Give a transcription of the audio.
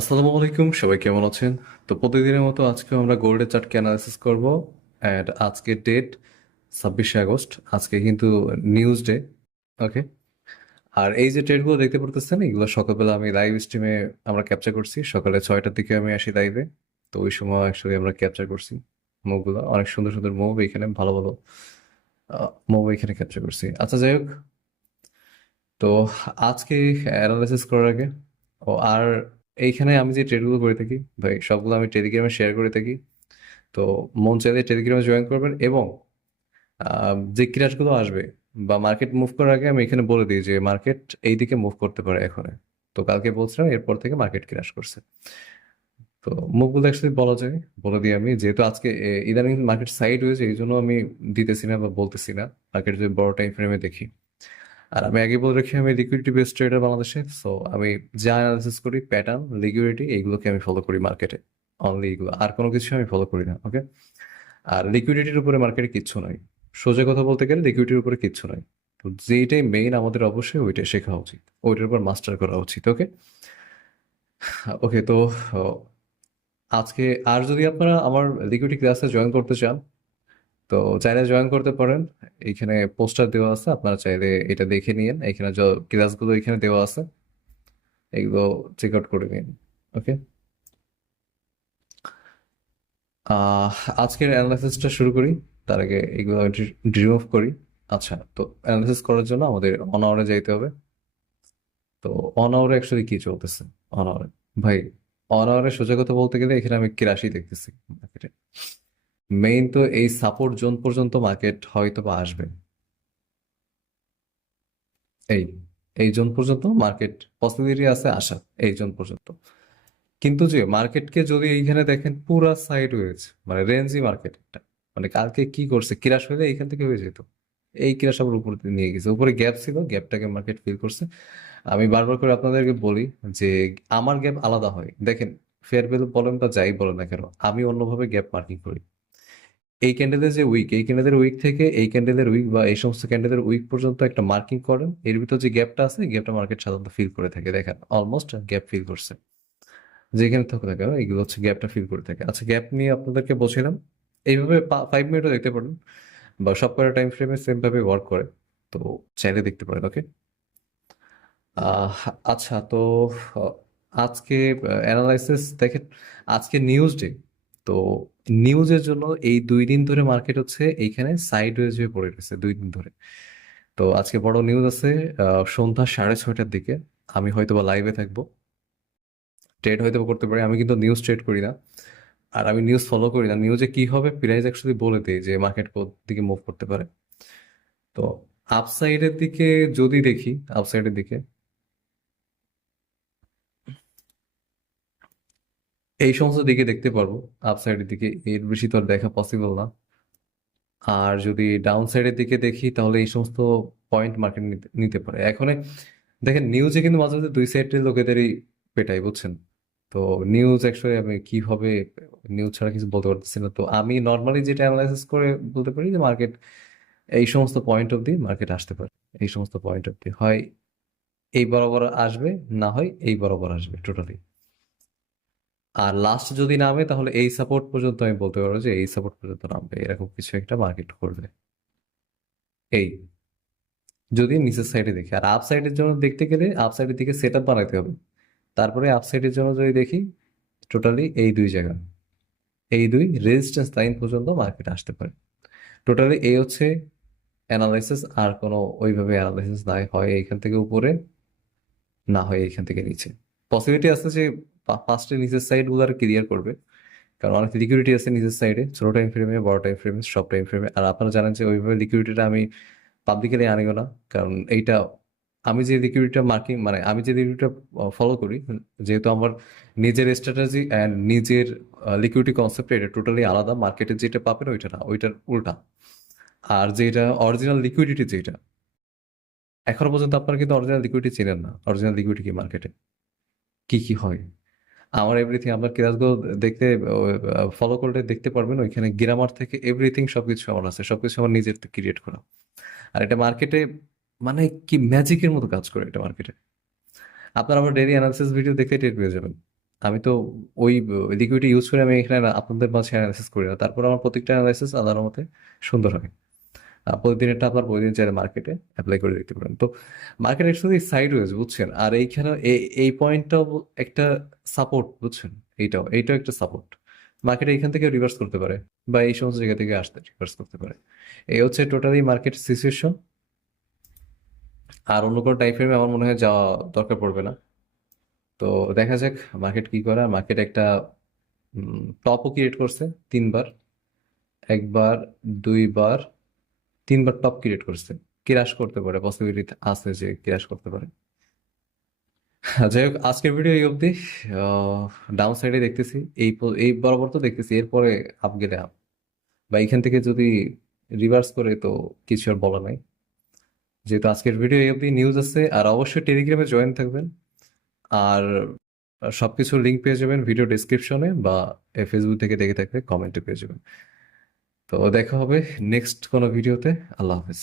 আসসালামু আলাইকুম, সবাই কেমন আছেন? তো প্রতিদিনের মতো আজকে আমরা গোল্ডের চার্টকে অ্যানালাইসিস করব। অ্যান্ড আজকের ডেট 26শে আগস্ট। আজকে কিন্তু নিউজ ডে। ওকে। আর এই যে ট্রেডগুলো দেখতে পারতেছেন, এগুলো সকালবেলা আমি লাইভ স্ট্রিমে আমরা ক্যাপচার করছি। সকালে 6টার দিকে আমি আসি লাইভে। তো ওই সময় অ্যাকচুয়ালি আমরা ক্যাপচার করছি মুভগুলো। অনেক সুন্দর সুন্দর মুভ এখানে, ভালো ভালো মুভ এখানে ক্যাপচার করছি। আচ্ছা, যাই হোক। তো আজকে অ্যানালাইসিস করার আগে আর এইখানে আমি যে ট্রেডগুলো করে থাকি ভাই, সবগুলো আমি টেলিগ্রামে শেয়ার করে থাকি। তো মন চাইলে টেলিগ্রামে জয়েন করবেন, এবং যে ক্রাশগুলো আসবে বা মার্কেট মুভ করার আগে আমি এখানে বলে দিই যে মার্কেট এই দিকে মুভ করতে পারে এখন। তো কালকে বলছিলাম এরপর থেকে মার্কেট ক্রাশ করছে। তো মুভগুলো অ্যাকচুয়ালি বলা যায়, বলে দিই আমি, যেহেতু আজকে ইদানিং মার্কেট সাইড হয়েছে, এই জন্য আমি দিতেছি না বা বলতেছি না। মার্কেট যদি বড় টাইম ফ্রেমে দেখি, আর আমি আগে বলে রাখি আমি লিকুইডিটি বেসড ট্রেডার বাংলাদেশে। সো আমি যা অ্যানালিসিস করি, প্যাটার্ন, লিকুইডিটি, এইগুলোকে আমি ফলো করি মার্কেটে। অনলি এগুলো, আর কোনো কিছু আমি ফলো করি না। ওকে। আর লিকুইডিটির উপরে মার্কেটে কিচ্ছু নাই। সোজা কথা বলতে গেলে লিকুইডিটির উপরে কিচ্ছু নাই। তো যেইটাই মেইন, আমাদের অবশ্যই ওইটাই শেখা উচিত, ওইটার উপর মাস্টার করা উচিত। ওকে। ওকে। তো আহ, আজকে আর যদি আপনারা আমার লিকুইডিটি ক্লাসে জয়েন করতে চান, তো চাইলে জয়েন করতে পারেন। এইখানে পোস্টার দেওয়া আছে, আপনারা চাইলে এটা দেখে নিন। এখানে ক্লাসগুলো এখানে দেওয়া আছে, এগুলো চেক আউট করে নিন। ওকে। আহ আজকের অ্যানালাইসিসটা শুরু করি। তার আগে এগুলো রিমুভ করি। আচ্ছা, তো অ্যানালাইসিস করার জন্য আমাদের অন আওয়ারে যাইতে হবে। তো অন আওয়ারে অ্যাকচুয়ালি কি চলতেছে অন আওয়ারে? ভাই, অন আওয়ারে সোজা কথা বলতে গেলে এখানে আমি কি রাশি দেখতেছি মার্কেটে। মেইন তো এই সাপোর্ট জোন পর্যন্ত মার্কেট হয়তো বা আসবে। এই এই জোন পর্যন্ত মার্কেট পসিবিলিটি আছে আসার, এই জোন পর্যন্ত। কিন্তু যে মার্কেটকে যদি এইখানে দেখেন, পুরা সাইড ওয়েজ, মানে রেঞ্জি মার্কেট একটা। মানে কালকে কি করছে, ক্রাশ হলে এইখান থেকে হয়ে যেত। এই ক্রাশ আবার উপর দিয়ে নিয়ে গেছে, উপরে গ্যাপ ছিল, গ্যাপটাকে মার্কেট ফিল করছে। আমি বারবার করে আপনাদেরকে বলি যে আমার গ্যাপ আলাদা হয়। দেখেন, ফেয়ার ভ্যালু বলেন বা যাই বলেন না কেন, আমি অন্যভাবে গ্যাপ মার্কিং করি। এই ক্যান্ডেলের যে উইক, এই ক্যান্ডেলের উইক থেকে এই ক্যান্ডেলের উইক বা এই সমস্ত ক্যান্ডেলের উইক পর্যন্ত একটা মার্কিং করেন, এর ভিতর যে গ্যাপটা আছে, গ্যাপটা মার্কেট সাধারণত ফিল করে থাকে। দেখেন, অলমোস্ট গ্যাপ ফিল করছে। যেখানে থাকুক না কেন, এগুলো হচ্ছে গ্যাপটা ফিল করে থাকে। আচ্ছা, গ্যাপ নিয়ে আপনাদেরকে বলছিলাম, এইভাবে 5 মিনিটও দেখতে পারেন, বা সব কটা টাইম ফ্রেমে সেম ভাবে ওয়ার্ক করে। তো চাইলে দেখতে পারেন। ওকে। আহ আচ্ছা, তো আহ, আজকে অ্যানালাইসিস দেখেন। আজকে নিউজ ডে। তো নিউজের জন্য এই 2 দিন ধরে মার্কেট হচ্ছে এইখানে সাইড ওয়েজ হয়ে পড়ে রয়েছে 2 দিন ধরে। তো আজকে বড় নিউজ আছে সন্ধ্যা 6:30টার দিকে। আমি হয়তো বা লাইভে থাকবো, ট্রেড হয়তো বা করতে পারি। আমি কিন্তু নিউজ ট্রেড করি না, আর আমি নিউজ ফলো করি না। নিউজে কি হবে, প্রাইস অ্যাকচুয়ালি বলে দেয় যে মার্কেট কোন দিকে মুভ করতে পারে। তো আপসাইডের দিকে যদি দেখি, আপসাইডের দিকে এই সমস্ত দিকে দেখতে পারবো। আপসাইডের দিকে এর বেশি তো আর দেখা পসিবল না। আর যদি ডাউন সাইডের দিকে দেখি, তাহলে এই সমস্ত পয়েন্ট মার্কেট নিতে নিতে পারে এখন। দেখেন, নিউজে কিন্তু মাঝে মাঝে দুই সাইডের লোকেদেরই পেটাই, বুঝছেন? তো নিউজ অ্যাকচুয়ালি আমি কিভাবে, নিউজ ছাড়া কিছু বলতে পারতেছি না। তো আমি নর্মালি যেটা অ্যানালাইসিস করে বলতে পারি যে মার্কেট এই সমস্ত পয়েন্ট অব্দি মার্কেট আসতে পারে। এই সমস্ত পয়েন্ট অব্দি হয় এই বরাবর আসবে, না হয় এই বরাবর আসবে টোটালি। আর লাস্ট যদি নামে, তাহলে এই সাপোর্ট পর্যন্ত আমি বলতে পারবো যে এই সাপোর্ট পর্যন্ত নামবে, এরকম কিছু একটা মার্কেট করবে। এই যদি নিচের সাইডে দেখি, আর আপ সাইডের জন্য দেখতে গেলে আপ সাইডের দিকে সেট আপ বানাইতে হবে। তারপরে আপ সাইডের জন্য যদি দেখি, টোটালি এই দুই জায়গা, এই দুই রেজিস্ট্যান্স লাইন পর্যন্ত মার্কেট আসতে পারে। টোটালি এই হচ্ছে অ্যানালাইসিস। আর কোনো ওইভাবে অ্যানালাইসিস নাই, হয় এইখান থেকে উপরে, না হয় এইখান থেকে নিচে। পসিবিলিটি আছে যে ফার্স্টে নিচের সাইড গুলার ক্লিয়ার করবে, কারণ অনেক লিকুইডিটি আছে নিচের সাইডে, ছোট টাইম ফ্রেমে, বড় টাইম ফ্রেমে, সব টাইম ফ্রেমে। আর আপনারা জানেন যে ওইভাবে লিকুইডিটিটা আমি পাবলিকলি আনিও না, কারণ এইটা আমি যে লিকুইডিটিটা মার্কিং, মানে আমি যে লিকুইডিটিটা ফলো করি, যেহেতু আমার নিজের স্ট্র্যাটেজি অ্যান্ড নিজের লিকুইডিটি কনসেপ্ট এটা টোটালি আলাদা। মার্কেটে যেটা পাবেন ওইটা না, ওইটার উল্টা। আর যেটা অরিজিনাল লিকুইডিটি, যেটা এখনো পর্যন্ত আপনারা কিন্তু অরিজিনাল লিকুইডিটি চেনেন না। অরিজিনাল লিকুইডিটি কি মার্কেটে কি কি হয়, আমার এভরিথিং আপনার ক্লাসগুলো দেখতে, ফলো করলে দেখতে পারবেন। ওইখানে গ্রামার থেকে এভরিথিং সবকিছু আমার আছে, সবকিছু আমার নিজের ক্রিয়েট করা। আর এটা মার্কেটে মানে কি ম্যাজিকের মতো কাজ করে এটা মার্কেটে। আপনার আমার ডেইলি অ্যানালিসিস ভিডিও দেখে টের পেয়ে যাবেন। আমি তো ওই লিকুইডটি ইউজ করে আমি এখানে আপনাদের মাঝে অ্যানালাইসিস করি না, তারপর আমার প্রত্যেকটা অ্যানালাইসিস আল্লাহর মতে সুন্দর হয়। প্রতিদিনেরটা আপনার প্রতিদিন চাইলে মার্কেটে অ্যাপ্লাই করে দেখতে পারেন। তো মার্কেট অ্যাকচুয়ালি সাইড ওয়েজ, বুঝছেন? আর এইখানে এই পয়েন্টটাও একটা সাপোর্ট, বুঝছেন? এইটাও একটা সাপোর্ট। মার্কেট এইখান থেকে রিভার্স করতে পারে, বা এই সমস্ত জায়গা থেকে আসতে রিভার্স করতে পারে। এই হচ্ছে টোটালি মার্কেট সিচুয়েশন। আর অন্য কোনো টাইম ফ্রেমে আমার মনে হয় যাওয়া দরকার পড়বে না। তো দেখা যাক মার্কেট কি করে। মার্কেট একটা টপও ক্রিয়েট করছে 3 বার, একবার, 2 বার, 3 বার টপ ক্রিয়েট করছে। ক্র্যাশ করতে পারে, পসিবিলিটি আছে যে ক্র্যাশ করতে পারে। যাই হোক, আজকের ভিডিও এই অবধি। ডাউন সাইডে দেখতেছি, এই বরাবর তো দেখতেছি, এরপরে আপ গেলে আপ, বা এখান থেকে যদি রিভার্স করে তো কিছু আর বলা নাই। যেহেতু আজকের ভিডিও এই অবধি, নিউজ আছে। আর অবশ্যই টেলিগ্রামে জয়েন থাকবেন। আর সবকিছুর লিঙ্ক পেয়ে যাবেন ভিডিও ডেসক্রিপশনে, বা ফেসবুক থেকে দেখে থাকলে কমেন্টে পেয়ে যাবেন। তো দেখা হবে নেক্সট কোনো ভিডিওতে। আল্লাহ হাফেজ।